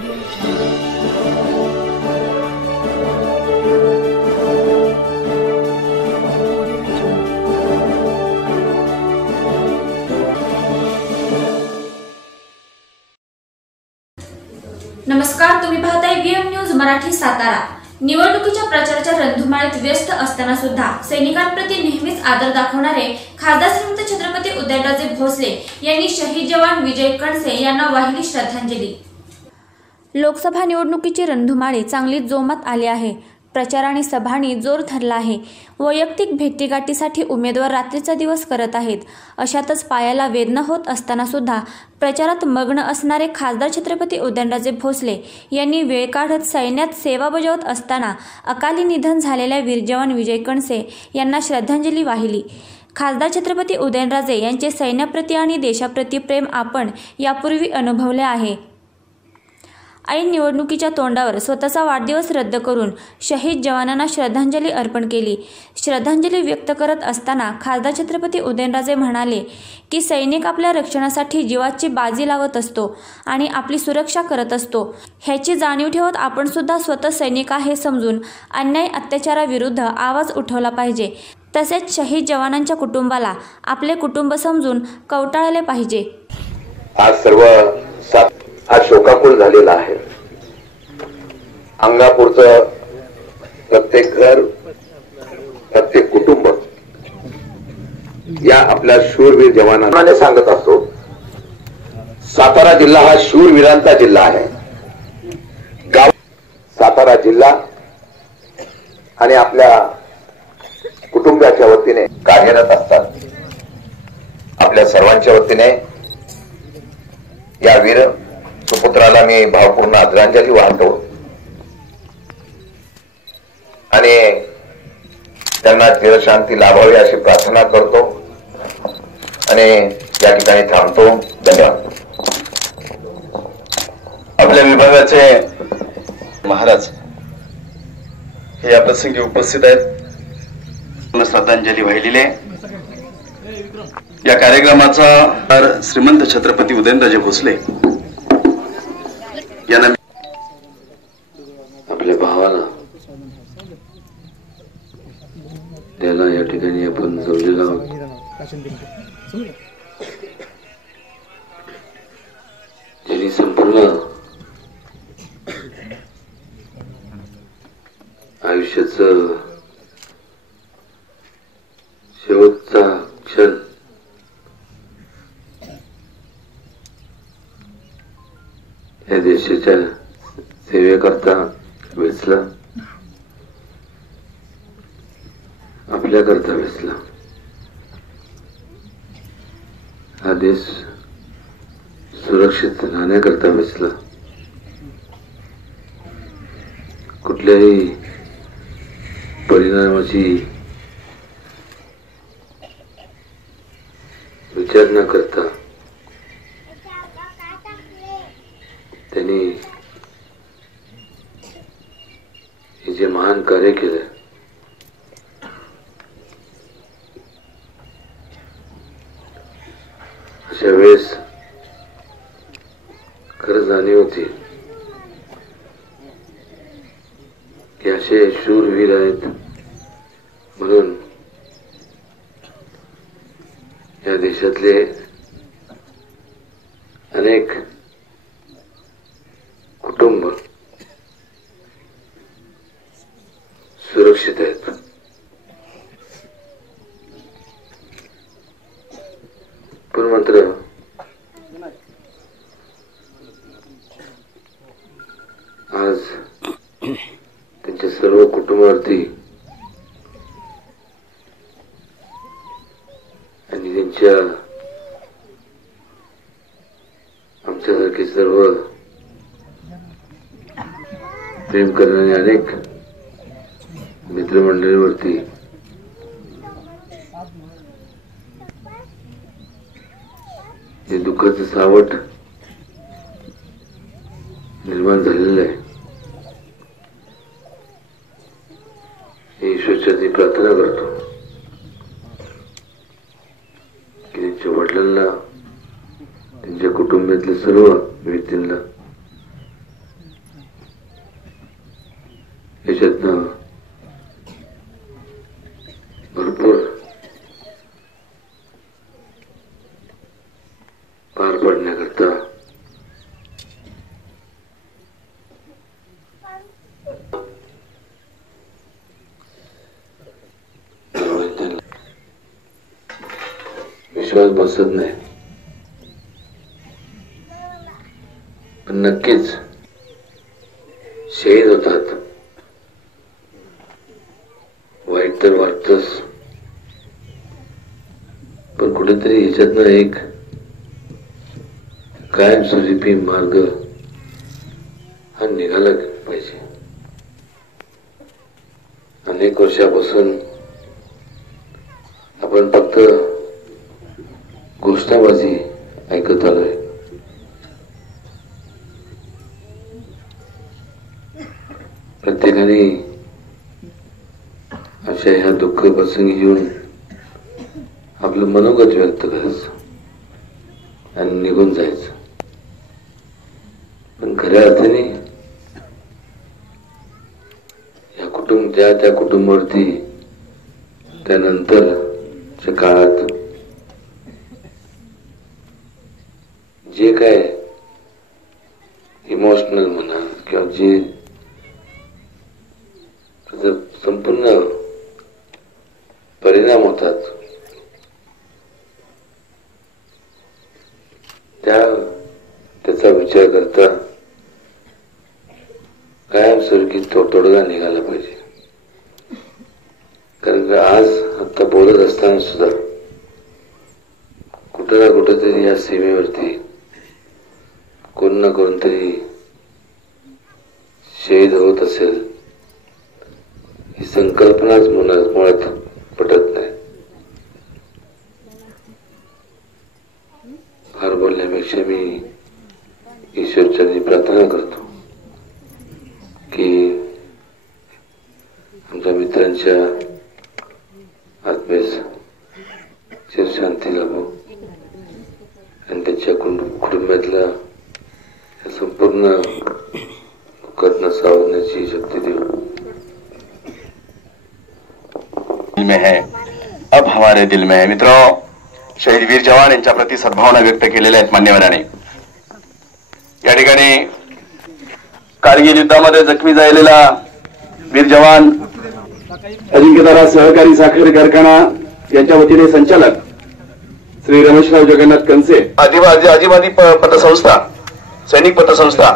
नमस्कार तुम्ही पाहताय व्हीएम न्यूज मराठी सातारा. निवडणुकीच्या प्रचाराच्या रणधुमाळीत व्यस्त असताना सुद्धा सैनिकांप्रती नेहमीच आदर दाखवणारे खासदार श्रीमंत छत्रपती उदयराजे भोसले यांनी शहीद जवान विजय कणसे यांना वाहिली श्रद्धांजली. लोकसभा निवडणुकीची रणधुमाळी चांगलीच जोमात आली आहे. प्रचार आणि सभांनी जोर धरला आहे. वैयक्तिक भेटीगाठीसाठी उमेदवार रात्रीचा दिवस करत आहेत. अशातच पायाला वेदना होत असताना सुद्धा प्रचारात मग्न असणारे खासदार छत्रपती उदयनराजे भोसले यांनी वेळ काढत सैन्यात सेवा बजावत असताना अकाली निधन झालेल्या वीरजवान विजय कणसे यांना श्रद्धांजली वाहिली. खासदार छत्रपती उदयनराजे यांचे सैन्याप्रती आणि देशाप्रती प्रेम आपण यापूर्वी अनुभवले आहे. ऐन निवडणुकीच्या तोंडावर स्वतःचा वाढदिवस रद्द करून शहीद जवानांना श्रद्धांजली अर्पण केली. श्रद्धांजली व्यक्त करत असताना खासदार छत्रपती उदयनराजे म्हणाले की सैनिक आपल्या रक्षणासाठी जीवाची बाजी लावत असतो आणि आपली सुरक्षा करत असतो. ह्याची जाणीव ठेवत आपण सुद्धा स्वतः सैनिक आहे समजून अन्याय अत्याचाराविरुद्ध आवाज उठवला पाहिजे. तसेच शहीद जवानांच्या कुटुंबाला आपले कुटुंब समजून कवटाळले पाहिजे. आज सर्व आज शोकाकुल झालेला आहे. अंगापूरचं प्रत्येक घर प्रत्येक कुटुंब या आपल्या शूरवीर जवानांना सांगत असतो सातारा जिल्हा हा शूरवीरांचा जिल्हा आहे. गाव सातारा जिल्हा आणि आपल्या कुटुंबाच्या वतीने कार्यरत असतात. आपल्या सर्वांच्या वतीने या वीर सुपुत्राला मी भावपूर्ण आदरांजली वाहतो. आणि त्यांना चिरशांती लाभावी अशी प्रार्थना करतो. आणि या ठिकाणी थांबतो. धन्यवाद. आपल्या विभागाचे महाराज हे या प्रसंगी उपस्थित आहेत. श्रद्धांजली वाहिलेली आहे. या कार्यक्रमाचा श्रीमंत छत्रपती उदयनराजे भोसले यांना आपल्या भावाला त्याला या ठिकाणी आपण जमलेलो आहोत. आपल्याकरता वेचला हा देश सुरक्षित राहण्याकरता वेचला कुठल्याही परिणामाची विचार न करता त्यांनी हे जे महान कार्य केलं मागच्या वेळेस खरं जाणीव होती. की असे शूरवीर आहेत म्हणून या देशातले अनेक कुटुंब सुरक्षित आहेत पण मात्र आज त्यांच्या सर्व कुटुंबावरती आणि त्यांच्या आमच्यासारखे सर्व प्रेम करणारे अनेक मित्रमंडळीवरती हे दुःखाचं सावट त्यांच्या वडिलांना त्यांच्या कुटुंबातल्या सर्व व्यक्तींना. याच्यातनं भरपूर पार पडण्याकरता शहीद होतात. वाईट तर वाटतच. पण कुठेतरी ह्याच्यातनं एक कायमस्वरूपी मार्ग हा निघाला पाहिजे. अनेक वर्षापासून आपण फक्त घोषणाबाजी ऐकत आलोय. प्रसंगी येऊन आपलं मनोगत व्यक्त करायचं आणि निघून जायचं. पण खऱ्या अर्थाने या कुटुंब त्या त्या कुटुंबावरती त्यानंतरच्या काळात जे काय इमोशनल म्हणा किंवा जे त्याचा संपूर्ण परिणाम होतात त्या त्याचा विचार कायमस्वरूपी तो तोडगा निघाला पाहिजे. कारण का आज आता बोलत असताना सुद्धा कुठं ना कुठंतरी या सीमेवरती कोण ना कोणतरी शहीद होत असेल ही संकल्पनाच मुळात मुळात पटत नाही. फार बोलण्यापेक्षा मी ईश्वरचरणी प्रार्थना करतो की आमच्या मित्रांच्या आत्म्यास चिर शांती लाभो. आणि त्यांच्या कुटुंब कुटुंबातल्या संपूर्ण दुःखातनं सावरण्याची शक्ती देऊ. में है अब हमारे दिल में है। मित्रों शहीद वीर जवान यांच्या प्रती सद्भावना व्यक्त केलेल्या आहेत मान्यवरांनी. या ठिकाणी कारगिल युद्धामध्ये जखमी झालेला वीर जवान अजिंक्यतारा सहकारी साखर कारखाना यांच्या वतीने संचालक श्री रमेशराव जगन्नाथ कनसे. आदिवासी आदिवादी प- पतसंस्था सैनिक पतसंस्था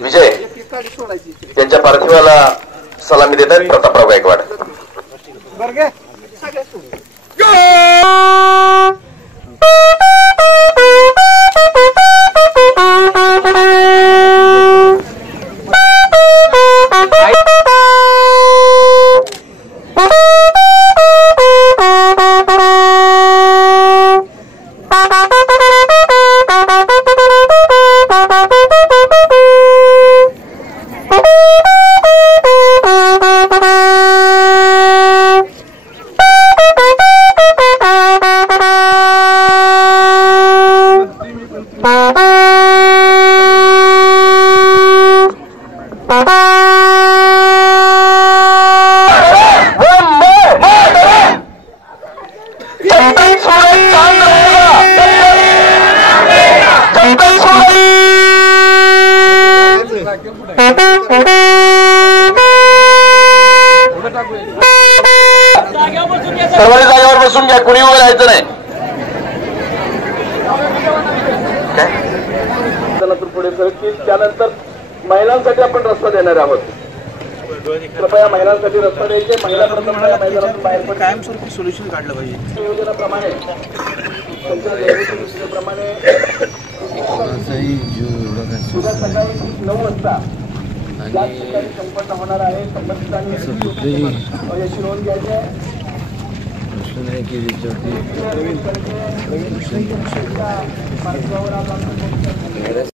विजय यांच्या पार्थिवाला सलामी देत आहेत प्रतापराव गायकवाड. सर्वांनी जागेवर बसून घ्या कुणी उभं राहायचं नाही. पुढे सरकतील त्यानंतर महिलांसाठी आपण रस्ता देणार आहोत. कृपया महिलांसाठी रस्ता द्यायचे महिला. कायमस्वरूपी सोल्युशन काढलं पाहिजे. उद्या सकाळी नऊ वाजता संपन्न होणार आहे. संबंधितांनी याची नोंद घ्यायची आहे. मार्गावर आपण